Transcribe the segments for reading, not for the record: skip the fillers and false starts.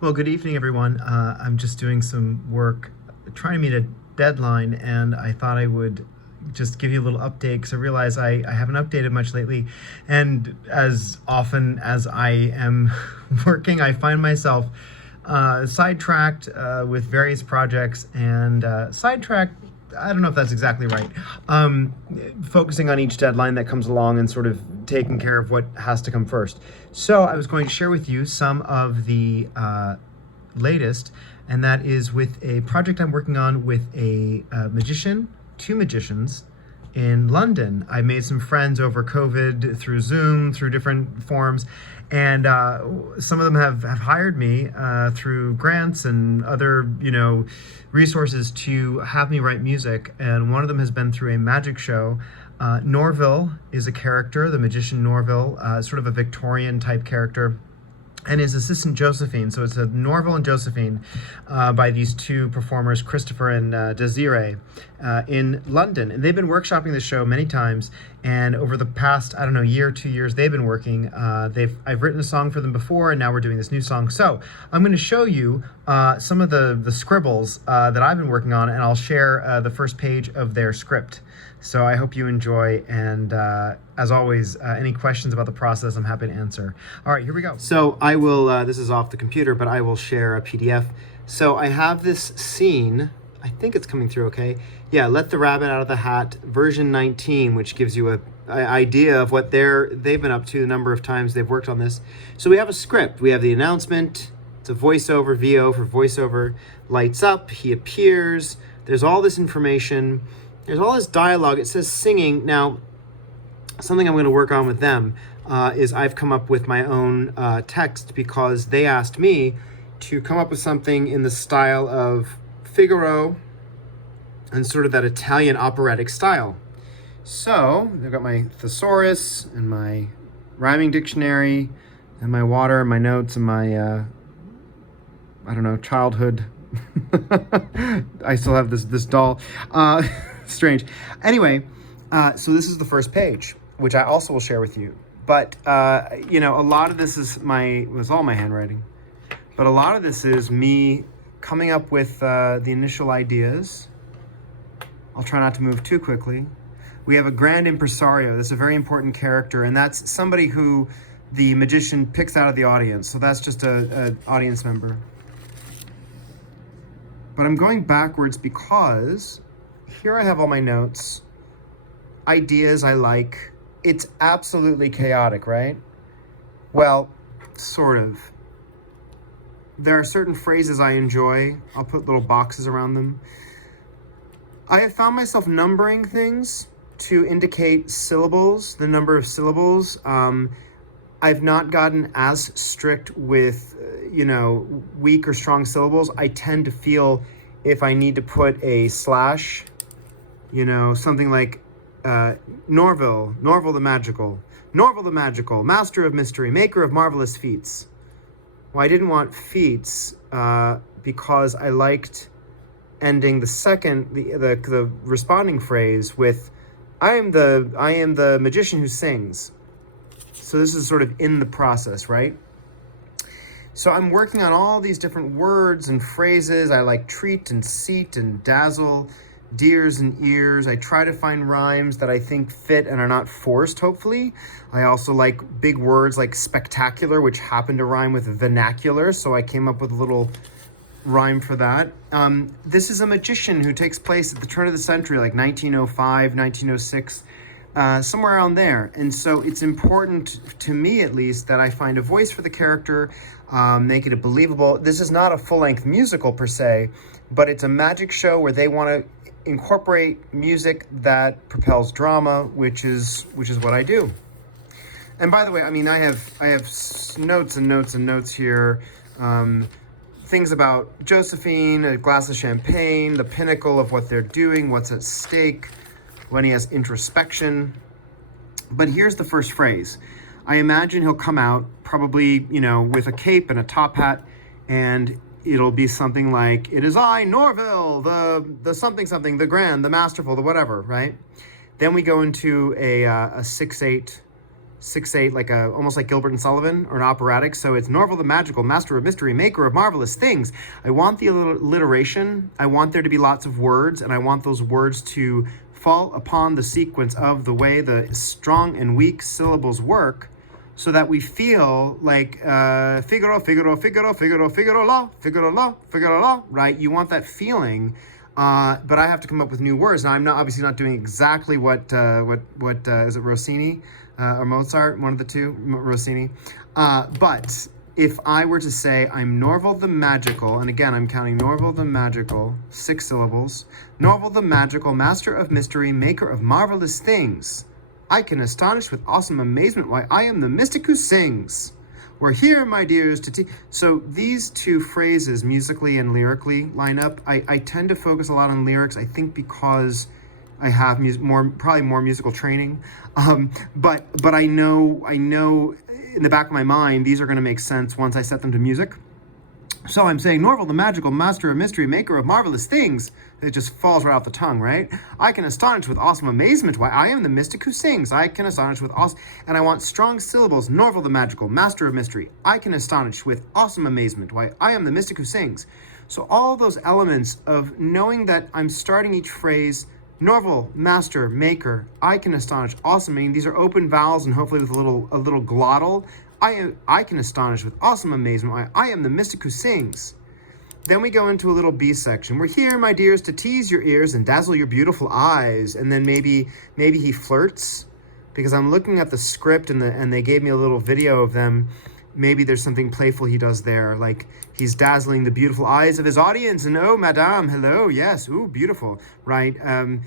Well, good evening, everyone. I'm just doing some work trying to meet a deadline, and I thought I would just give you a little update because I realize I haven't updated much lately. And as often as I am working, I find myself sidetracked with various projects and sidetracked. I don't know if that's exactly right. Focusing on each deadline that comes along and sort of taking care of what has to come first. So I was going to share with you some of the latest, and that is with a project I'm working on with a magician, two magicians in London. I made some friends over COVID through Zoom, through different forms, and some of them have hired me through grants and other, resources to have me write music. And one of them has been through a magic show. Norville is a character, the magician Norville, sort of a Victorian type character, and his assistant Josephine. So it's a Norville and Josephine by these two performers, Christopher and Desiree, in London. And they've been workshopping the show many times. And over the past, I don't know, year, 2 years, they've been working. I've written a song for them before, and now we're doing this new song. So I'm going to show you some of the scribbles that I've been working on, and I'll share the first page of their script. So I hope you enjoy, and as always, any questions about the process, I'm happy to answer. All right, here we go. So I will, this is off the computer, but I will share a PDF. So I have this scene, I think it's coming through okay. Yeah, Let the Rabbit Out of the Hat, version 19, which gives you an idea of what they've been up to, the number of times they've worked on this. So we have a script, we have the announcement, it's a voiceover, VO for voiceover, lights up, he appears, there's all this information. There's all this dialogue. It says singing. Now, something I'm going to work on with them is I've come up with my own text because they asked me to come up with something in the style of Figaro and sort of that Italian operatic style. So I've got my thesaurus and my rhyming dictionary and my water and my notes and my, childhood. I still have this doll. Strange. Anyway, so this is the first page, which I also will share with you. But, a lot of this was all my handwriting. But a lot of this is me coming up with the initial ideas. I'll try not to move too quickly. We have a grand impresario. That's a very important character, and that's somebody who the magician picks out of the audience. So that's just an audience member. But I'm going backwards because here I have all my notes, ideas I like. It's absolutely chaotic, right? Well, sort of. There are certain phrases I enjoy. I'll put little boxes around them. I have found myself numbering things to indicate syllables, the number of syllables. I've not gotten as strict with, weak or strong syllables. I tend to feel if I need to put a slash, something like Norville the Magical, Master of Mystery, Maker of Marvelous Feats. Well, I didn't want feats because I liked ending the responding phrase with I am the magician who sings. So this is sort of in the process, right? So I'm working on all these different words and phrases. I like treat and seat and dazzle, deers and ears. I try to find rhymes that I think fit and are not forced, hopefully. I also like big words like spectacular, which happen to rhyme with vernacular, so I came up with a little rhyme for that. This is a magician who takes place at the turn of the century, like 1905, 1906, somewhere around there. And so it's important, to me at least, that I find a voice for the character, make it believable. This is not a full-length musical per se, but it's a magic show where they want to incorporate music that propels drama, which is what I do. And by the way, I have notes and notes and notes here. Things about Josephine, a glass of champagne, the pinnacle of what they're doing, what's at stake, when he has introspection. But here's the first phrase. I imagine he'll come out probably, with a cape and a top hat, and it'll be something like, it is I, Norville, the something, the grand, the masterful, the whatever, right? Then we go into a 6/8 6/8, like almost like Gilbert and Sullivan or an operatic. So it's Norval the Magical, master of mystery, maker of marvelous things. I want the alliteration. I want there to be lots of words, and I want those words to fall upon the sequence of the way the strong and weak syllables work, so that we feel like Figaro, Figaro, Figaro, Figaro, Figaro, la, Figaro, la, Figaro, la, right? You want that feeling. But I have to come up with new words. Now, I'm obviously not doing exactly what is it, Rossini or Mozart, one of the two, Rossini. But if I were to say I'm Norval the Magical, and again, I'm counting Norval the Magical, 6 syllables, Norval the Magical, master of mystery, maker of marvelous things, I can astonish with awesome amazement why I am the mystic who sings. We're here, my dears, to So these two phrases, musically and lyrically, line up. I tend to focus a lot on lyrics, I think because I have probably more musical training. But I know in the back of my mind, these are going to make sense once I set them to music. So I'm saying, Norval the Magical, master of mystery, maker of marvelous things. It just falls right off the tongue, right? I can astonish with awesome amazement why I am the mystic who sings. I can astonish with awesome... And I want strong syllables. Norval the Magical, master of mystery. I can astonish with awesome amazement why I am the mystic who sings. So all those elements of knowing that I'm starting each phrase, Norval, master, maker, I can astonish, awesome. I mean, these are open vowels and hopefully with a little glottal. I can astonish with awesome amazement why I am the mystic who sings. Then we go into a little B section. We're here, my dears, to tease your ears and dazzle your beautiful eyes. And then maybe he flirts, because I'm looking at the script and they gave me a little video of them. Maybe there's something playful he does there, like he's dazzling the beautiful eyes of his audience. And oh, madame, hello, yes, ooh, beautiful, right? And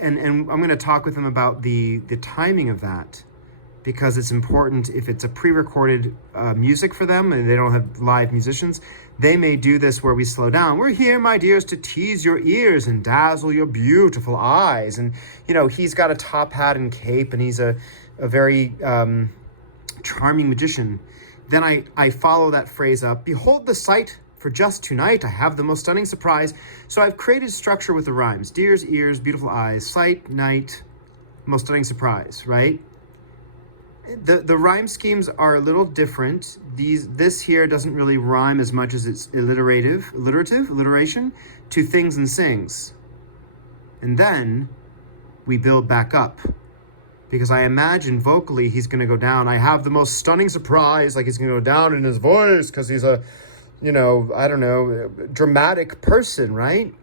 I'm going to talk with him about the timing of that, because it's important. If it's a pre-recorded music for them and they don't have live musicians, they may do this where we slow down. We're here, my dears, to tease your ears and dazzle your beautiful eyes. And, he's got a top hat and cape, and he's a very charming magician. Then I follow that phrase up. Behold the sight, for just tonight I have the most stunning surprise. So I've created structure with the rhymes. Dears, ears, beautiful eyes, sight, night, most stunning surprise, right? The rhyme schemes are a little different. This here doesn't really rhyme as much as it's alliteration to things and sings. And then we build back up, because I imagine vocally he's going to go down. I have the most stunning surprise, like he's going to go down in his voice because he's a, dramatic person, right?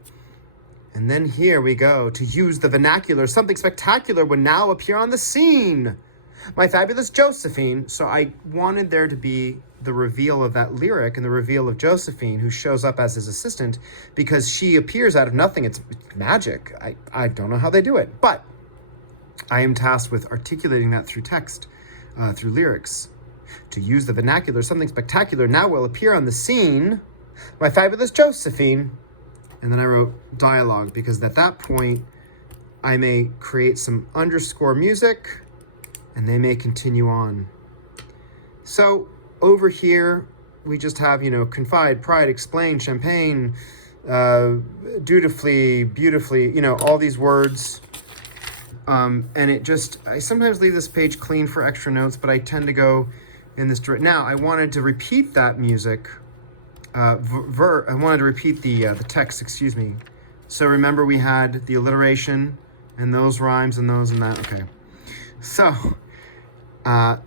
And then here we go to use the vernacular. Something spectacular would now appear on the scene. My fabulous Josephine. So I wanted there to be the reveal of that lyric and the reveal of Josephine, who shows up as his assistant, because she appears out of nothing. It's magic. I don't know how they do it, but I am tasked with articulating that through text, through lyrics. To use the vernacular, something spectacular now will appear on the scene. My fabulous Josephine. And then I wrote dialogue, because at that point I may create some underscore music, and they may continue on. So over here, we just have, confide, pride, explain, champagne, dutifully, beautifully, all these words. And I sometimes leave this page clean for extra notes, but I tend to go in this direction. Now, I wanted to repeat that music. I wanted to repeat the text, excuse me. So remember, we had the alliteration and those rhymes and those and that. Okay. So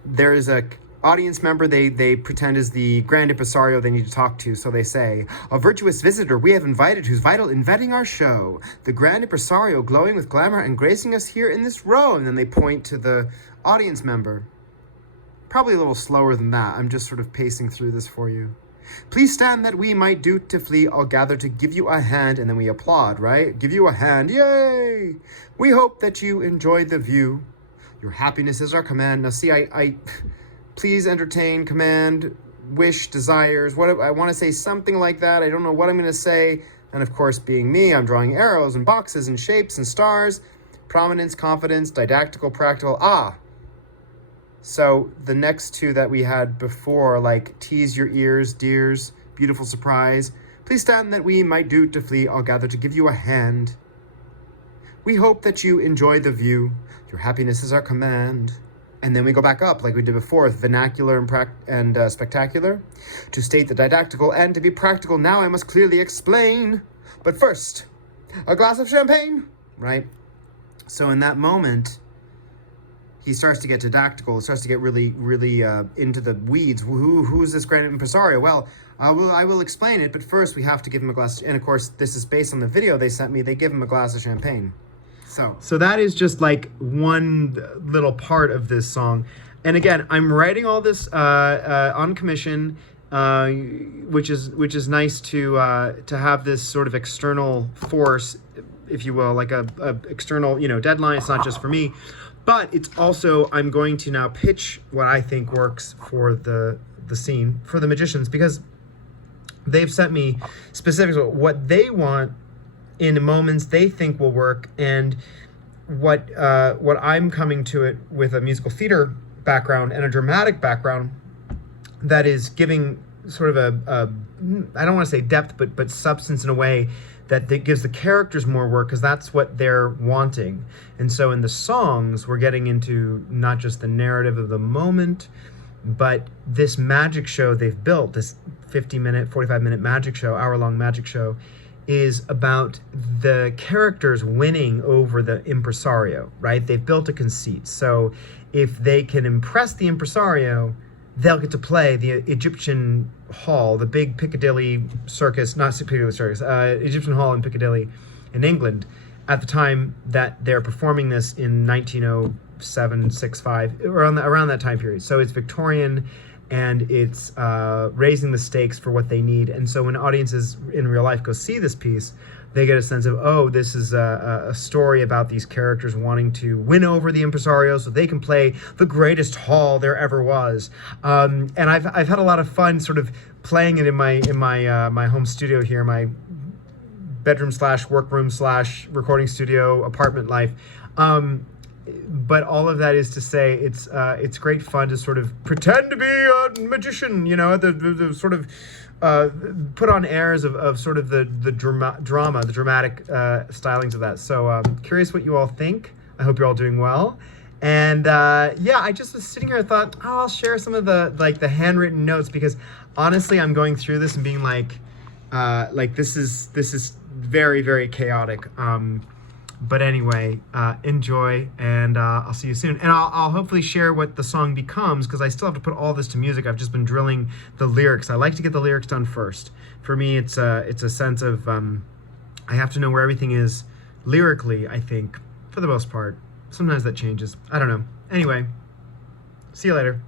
there is a audience member they pretend is the grand impresario they need to talk to. So they say, a virtuous visitor we have invited who's vital in vetting our show. The grand impresario glowing with glamour and gracing us here in this row. And then they point to the audience member. Probably a little slower than that. I'm just sort of pacing through this for you. Please stand that we might dutifully all gather to give you a hand. And then we applaud, right? Give you a hand. Yay! We hope that you enjoyed the view. Your happiness is our command. Now see, I please entertain, command, wish, desires. What I want to say something like that. I don't know what I'm going to say. And of course, being me, I'm drawing arrows and boxes and shapes and stars. Prominence, confidence, didactical, practical. So the next two that we had before, like tease your ears, dears, beautiful surprise. Please stand that we might dutifully all gather to give you a hand. We hope that you enjoy the view. Your happiness is our command. And then we go back up like we did before with vernacular and spectacular. To state the didactical and to be practical, now I must clearly explain. But first, a glass of champagne, right? So in that moment, he starts to get didactical. It starts to get really, really into the weeds. Who's this grand impresario? Well, I will explain it, but first we have to give him a glass. And of course, this is based on the video they sent me. They give him a glass of champagne. So that is just like one little part of this song. And again, I'm writing all this on commission, which is nice to have this sort of external force, if you will, like a external deadline. It's not just for me, but it's also, I'm going to now pitch what I think works for the scene for the magicians, because they've sent me specifically what they want in moments they think will work, and what I'm coming to it with a musical theater background and a dramatic background that is giving sort of a I don't want to say depth, but substance in a way that gives the characters more work, because that's what they're wanting. And so in the songs, we're getting into not just the narrative of the moment, but this magic show they've built, this 50-minute, 45-minute magic show, hour-long magic show, is about the characters winning over the impresario, right? They've built a conceit. So if they can impress the impresario, they'll get to play the Egyptian Hall, the big Piccadilly Circus, not Piccadilly Circus, Egyptian Hall in Piccadilly in England, at the time that they're performing this in 1907, 65, around that time period. So it's Victorian, and it's raising the stakes for what they need. And so when audiences in real life go see this piece, they get a sense of, oh, this is a story about these characters wanting to win over the impresario so they can play the greatest hall there ever was. And I've had a lot of fun sort of playing it in my home studio here, my bedroom / workroom / recording studio apartment life. But all of that is to say, it's great fun to sort of pretend to be a magician, the sort of put on airs of sort of the drama, the dramatic stylings of that. So curious what you all think. I hope you're all doing well. And I just was sitting here and thought, I'll share some of the handwritten notes, because honestly, I'm going through this and being like this is very, very chaotic. But anyway, enjoy, and I'll see you soon. And I'll hopefully share what the song becomes, because I still have to put all this to music. I've just been drilling the lyrics. I like to get the lyrics done first. For me, it's a sense of I have to know where everything is lyrically, I think, for the most part. Sometimes that changes. I don't know. Anyway, see you later.